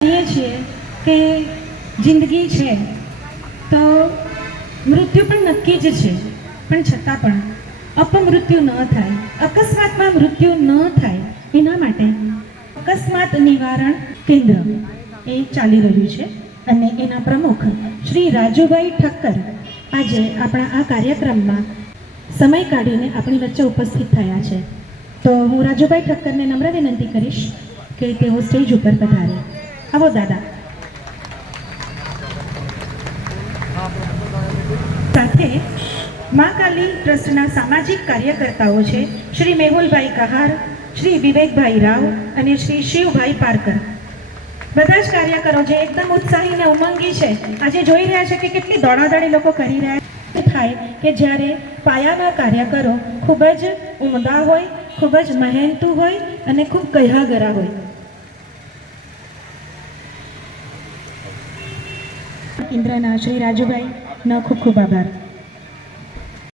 જાણીએ છીએ કે જિંદગી છે તો મૃત્યુ પણ નક્કી જ છે, પણ છતાં પણ અપમૃત્યુ ન થાય, અકસ્માતમાં મૃત્યુ ન થાય એના માટે અકસ્માત નિવારણ કેન્દ્ર એ ચાલી રહ્યું છે અને એના પ્રમુખ શ્રી રાજુભાઈ ઠક્કર આજે આપણા આ કાર્યક્રમમાં સમય કાઢીને આપણી વચ્ચે ઉપસ્થિત થયા છે. તો હું રાજુભાઈ ઠક્કરને નમ્ર વિનંતી કરીશ કે તેઓ સ્ટેજ ઉપર પધારે. આવો દાદા. સાથે મા કાલી ટ્રસ્ટના સામાજિક કાર્યકર્તાઓ છે શ્રી મેહુલભાઈ કહાર, શ્રી વિવેકભાઈ રાવ અને શ્રી શિવભાઈ પારકર. બધા જ કાર્યકરો જે એકદમ ઉત્સાહી અને ઉમંગી છે. આજે જોઈ રહ્યા છે કે કેટલી દોડાદોડી લોકો કરી રહ્યા થાય કે જ્યારે પાયાના કાર્યકરો ખૂબ જ ઉમદા હોય, ખૂબ જ મહેનતુ હોય અને ખૂબ કહ્યાગરા હોય. કેન્દ્રના શ્રી રાજુભાઈનો ખૂબ ખૂબ આભાર.